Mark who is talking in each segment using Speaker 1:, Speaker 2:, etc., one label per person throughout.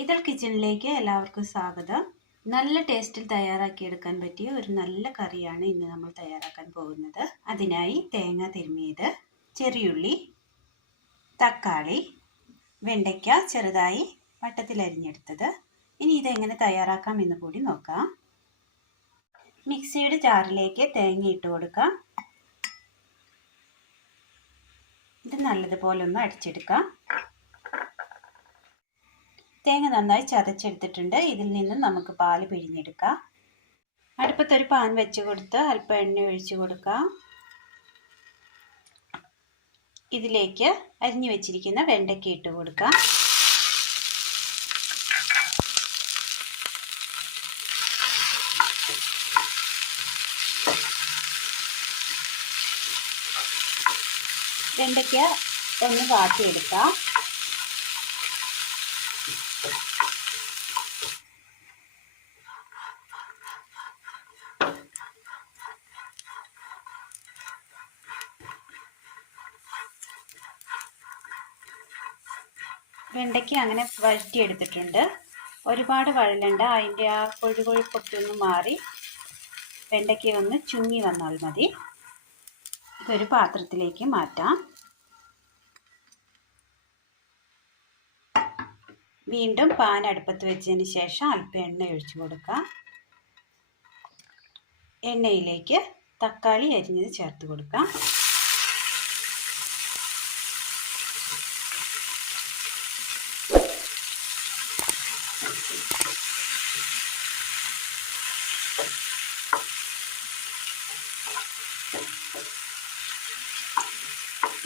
Speaker 1: ഇതൾ കിച്ചണിലേക്ക് എല്ലാവർക്കും സ്വാഗതം. നല്ല ടേസ്റ്റിൽ തയ്യാറാക്കിയെടുക്കാൻ പറ്റിയ ഒരു നല്ല കറിയാണ് ഇന്ന് നമ്മൾ തയ്യാറാക്കാൻ പോകുന്നത്. അതിനായി തേങ്ങ തിരുമിയത് ചെറിയുള്ളി തക്കാളി വെണ്ടയ്ക്ക ചെറുതായി വട്ടത്തിൽ അരിഞ്ഞെടുത്തത്. ഇനി ഇതെങ്ങനെ തയ്യാറാക്കാം എന്ന് കൂടി നോക്കാം. മിക്സിയുടെ ജാറിലേക്ക് തേങ്ങ ഇട്ട് കൊടുക്കാം. ഇത് നല്ലതുപോലെ ഒന്ന് അടിച്ചെടുക്കാം. തേങ്ങ നന്നായി ചതച്ചെടുത്തിട്ടുണ്ട്. ഇതിൽ നിന്ന് നമുക്ക് പാൽ പിഴിഞ്ഞെടുക്കാം. അടുപ്പത്തൊരു പാൻ വെച്ച് കൊടുത്ത് അല്പം എണ്ണ ഒഴിച്ചു കൊടുക്കാം. ഇതിലേക്ക് അരിഞ്ഞു വെച്ചിരിക്കുന്ന വെണ്ടയ്ക്ക ഇട്ട് കൊടുക്കാം. വെണ്ടയ്ക്ക ഒന്ന് വാട്ടിയെടുക്കാം. വെണ്ടയ്ക്ക അങ്ങനെ വഴറ്റിയെടുത്തിട്ടുണ്ട്. ഒരുപാട് വഴലണ്ട. അതിന്റെ ആ കൊഴുകൊഴുപ്പൊക്കെ മാറി വെണ്ടയ്ക്ക ഒന്ന് ചുങ്ങി വന്നാൽ മതി. ഇതൊരു പാത്രത്തിലേക്ക് മാറ്റാം. വീണ്ടും പാൻ അടുപ്പത്ത് വെച്ചതിന് ശേഷം അല്പം എണ്ണ ഒഴിച്ചു കൊടുക്കാം. എണ്ണയിലേക്ക് തക്കാളി അരിഞ്ഞത് ചേർത്ത് കൊടുക്കാം.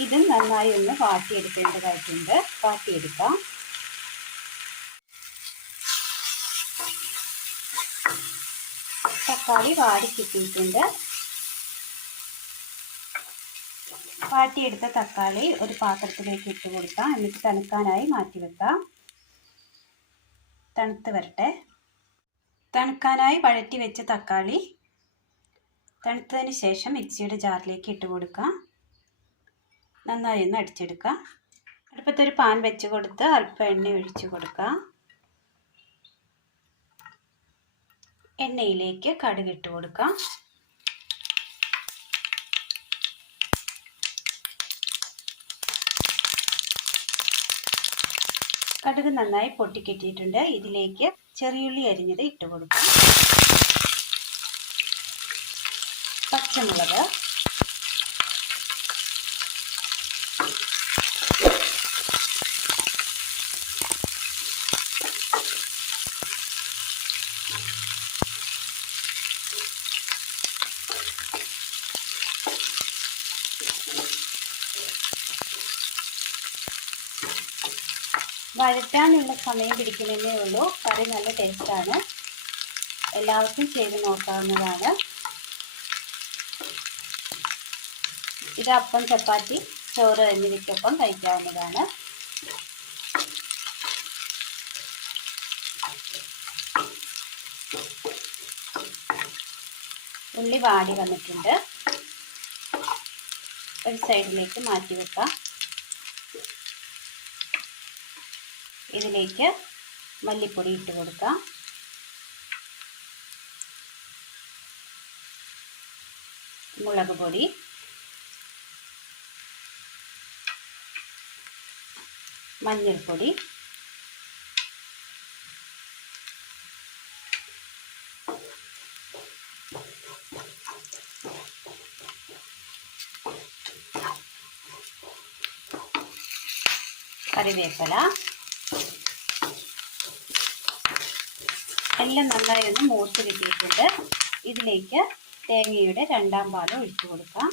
Speaker 1: ഇതും നന്നായി ഒന്ന് വാട്ടിയെടുക്കേണ്ടതായിട്ടുണ്ട്. വാട്ടിയെടുക്കാം. തക്കാളി വാടി കിട്ടിയിട്ടുണ്ട് വാട്ടിയെടുത്ത തക്കാളി ഒരു പാത്രത്തിലേക്ക് ഇട്ട് കൊടുക്കാം. എന്നിട്ട് തണുക്കാനായി മാറ്റി വെക്കാം. തണുത്ത് വരട്ടെ. തണുക്കാനായി വഴറ്റി വെച്ച തക്കാളി തണുത്തതിന് ശേഷം മിക്സിയുടെ ജാറിലേക്ക് ഇട്ട് കൊടുക്കാം. നന്നായി ഒന്ന് അടിച്ചെടുക്കുക അടുപ്പത്തൊരു പാൻ വെച്ച് കൊടുത്ത് അല്പം എണ്ണ ഒഴിച്ച് കൊടുക്കുക എണ്ണയിലേക്ക് കടുകിട്ട് കൊടുക്കാം. കടുക് നന്നായി പൊട്ടിക്കെട്ടിയിട്ടുണ്ട്. ഇതിലേക്ക് ചെറിയുള്ളി അരിഞ്ഞത് ഇട്ട് കൊടുക്കാം. പച്ചമുളക്. വഴറ്റാനുള്ള സമയം പിടിക്കുന്നതേ ഉള്ളൂ. കറി നല്ല ടേസ്റ്റാണ് എല്ലാവർക്കും ചെയ്ത് നോക്കാവുന്നതാണ്. ഇത് അപ്പം ചപ്പാത്തി ചോറ് എന്നിവയ്ക്കൊപ്പം കഴിക്കാവുന്നതാണ്. ഉള്ളി വാടി വന്നിട്ടുണ്ട്. ഒരു സൈഡിലേക്ക് മാറ്റി വെക്കാം. ഇതിലേക്ക് മല്ലിപ്പൊടി ഇട്ട് കൊടുക്കാം മുളക് പൊടി മഞ്ഞൾപ്പൊടി കറിവേപ്പില എല്ലാം നന്നായി ഒന്ന് മൂത്ത് കിട്ടിയിട്ടുണ്ട്. ഇതിലേക്ക് തേങ്ങയുടെ രണ്ടാം പാലം ഒഴിച്ചു കൊടുക്കാം.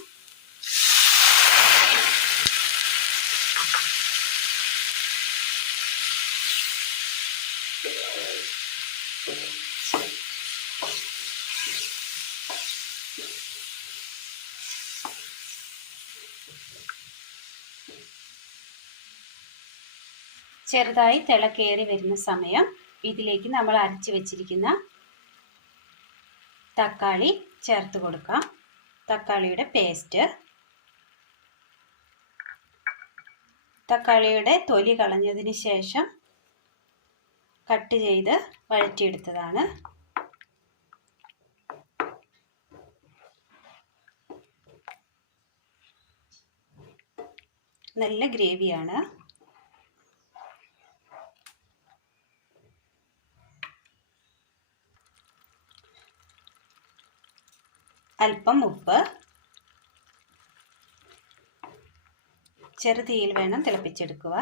Speaker 1: ചെറുതായി തിളക്കേറി വരുന്ന സമയം ഇതിലേക്ക് നമ്മൾ അരച്ച് വെച്ചിരിക്കുന്ന തക്കാളി ചേർത്ത് കൊടുക്കാം. തക്കാളിയുടെ പേസ്റ്റ്. തക്കാളിയുടെ തൊലി കളഞ്ഞതിന് ശേഷം കട്ട് ചെയ്ത് വഴറ്റിയെടുത്തതാണ്. നല്ല ഗ്രേവിയാണ്. അല്പം ഉപ്പ്. ചെറുതീയിൽ വേണം തിളപ്പിച്ചെടുക്കുക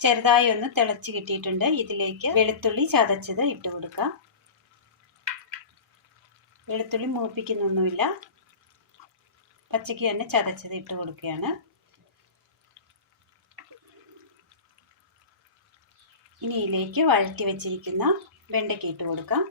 Speaker 1: ചെറുതായി ഒന്ന് തിളച്ച് കിട്ടിയിട്ടുണ്ട്. ഇതിലേക്ക് വെളുത്തുള്ളി ചതച്ചത് ഇട്ട് കൊടുക്കാം. വെളുത്തുള്ളി മൂപ്പിക്കുന്നൊന്നുമില്ല. പച്ചയ്ക്ക് തന്നെ ചതച്ചത് ഇട്ട് കൊടുക്കുകയാണ്. ഇനി ഇതിലേക്ക് വഴറ്റി വെച്ചിരിക്കുന്ന വെണ്ടയ്ക്ക ഇട്ട് കൊടുക്കാം.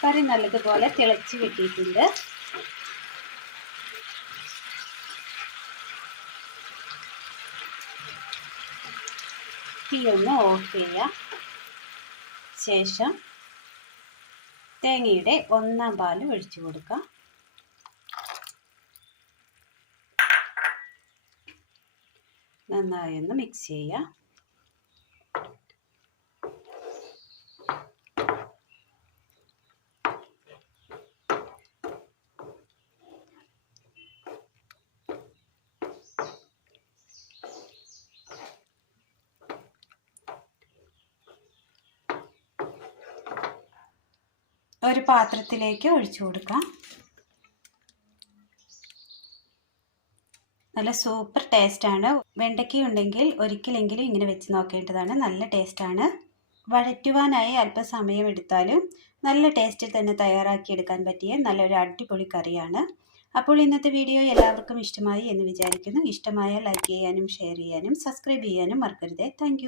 Speaker 1: കറി നല്ലതുപോലെ തിളച്ച് കിട്ടിയിട്ടുണ്ട് തീ ഒന്ന് ഓഫ് ചെയ്യാം ശേഷം തേങ്ങയുടെ ഒന്നാം പാൽ ഒഴിച്ചു കൊടുക്കാം. നന്നായി ഒന്ന് മിക്സ് ചെയ്യാം. ഒരു പാത്രത്തിലേക്ക് ഒഴിച്ചു കൊടുക്കാം. നല്ല സൂപ്പർ ടേസ്റ്റാണ്. വെണ്ടയ്ക്ക ഉണ്ടെങ്കിൽ ഒരിക്കലെങ്കിലും ഇങ്ങനെ വെച്ച് നോക്കേണ്ടതാണ്. നല്ല ടേസ്റ്റാണ്. വഴറ്റുവാനായി അല്പസമയം എടുത്താലും നല്ല ടേസ്റ്റിൽ തന്നെ തയ്യാറാക്കിയെടുക്കാൻ പറ്റിയ നല്ലൊരു അടിപൊളി കറിയാണ്. അപ്പോൾ ഇന്നത്തെ വീഡിയോ എല്ലാവർക്കും ഇഷ്ടമായി എന്ന് വിചാരിക്കുന്നു. ഇഷ്ടമായാൽ ലൈക്ക് ചെയ്യാനും ഷെയർ ചെയ്യാനും സബ്സ്ക്രൈബ് ചെയ്യാനും മറക്കരുത്. താങ്ക്